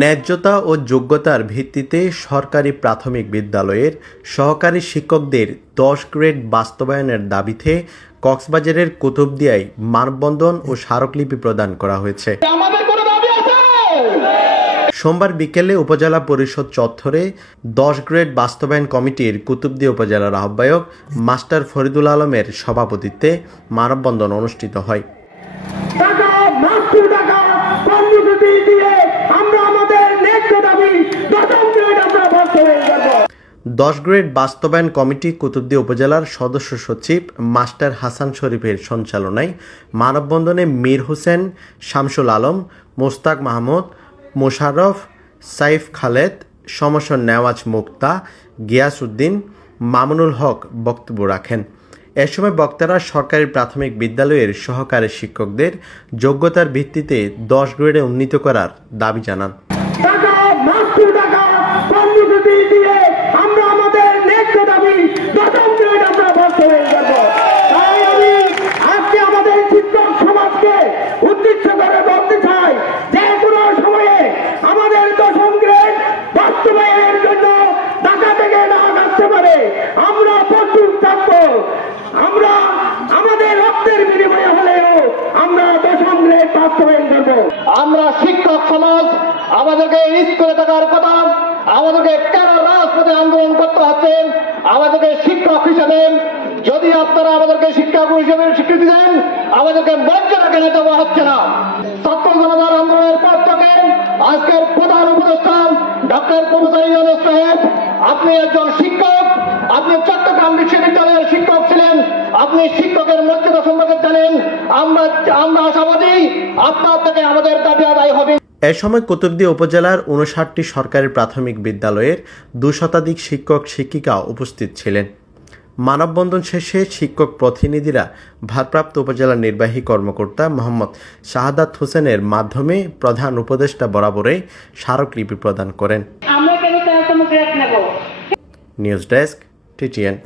ন্যায্যতা ও যোগ্যতার ভিত্তিতে সরকারি প্রাথমিক বিদ্যালয়ের সহকারী শিক্ষকদের 10 গ্রেড বাস্তবায়নের দাবিতে কক্সবাজারের কুতুবদিয়ায় মানববন্ধন ও স্মারকলিপি প্রদান করা হয়েছে। সোমবার বিকেলে উপজেলা পরিষদ চত্বরে 10 গ্রেড বাস্তবায়ন কমিটির কুতুবদিয়া উপজেলার আহ্বায়ক মাস্টার ফরিদুল আলমের সভাপতিত্বে মানববন্ধন অনুষ্ঠিত হয়। 10 গ্রেড বাস্তবায়ন কমিটি কুতুবদিয়া উপজেলার সদস্য সচিব মাস্টার হাসান শরীফের সঞ্চালনায় মানববন্ধনে মীর হোসেন, শামসুল আলম, মোস্তাক মাহমুদ, মোশাররফ, সাইফ খালেদ, সমসন নেওয়াজ মুক্তা, গিয়াস উদ্দিন, মামুনুল হক বক্তব্য রাখেন। এ সময় বক্তারা সরকারি প্রাথমিক বিদ্যালয়ের সহকারী শিক্ষকদের যোগ্যতার ভিত্তিতে 10 গ্রেডে উন্নীত করার দাবি জানান। আমরা শিক্ষক সমাজ আমাদেরকে স্কুলে থাকার কথা, আমাদেরকে কেন রাজপথে আন্দোলন করতে হচ্ছে? আমাদেরকে শিক্ষক হিসেবে যদি আপনারা আমাদেরকে শিক্ষক হিসেবে স্বীকৃতি দেন, আমাদেরকে মর্যাদা কেন দেওয়া হচ্ছে না? ছাত্র জনতার আন্দোলনের পর থেকে আজকের প্রধান উপদেষ্টা ডক্টর প্রফেসর ইউনূস সাহেব, আপনি একজন শিক্ষক, আপনি চট্টগ্রাম বিশ্ববিদ্যালয়ের শিক্ষক ছিলেন, আপনি শিক্ষকের মর্যাদা সম্পর্কে জানেন। আমরা আশাবাদী আপনার থেকে আমাদের দাবি আদায় হবে। এ সময় কুতুবদিয়া উপজেলার 59টি সরকারি প্রাথমিক বিদ্যালয়ের 2 শতাধিক শিক্ষক শিক্ষিকা উপস্থিত ছিলেন। মানববন্ধন শেষে শিক্ষক প্রতিনিধিরা ভারপ্রাপ্ত উপজেলা নির্বাহী কর্মকর্তা মোহাম্মদ শাহাদাত হোসেনের মাধ্যমে প্রধান উপদেষ্টা বরাবরে স্মারকলিপি প্রদান করেন। News desk, TTN।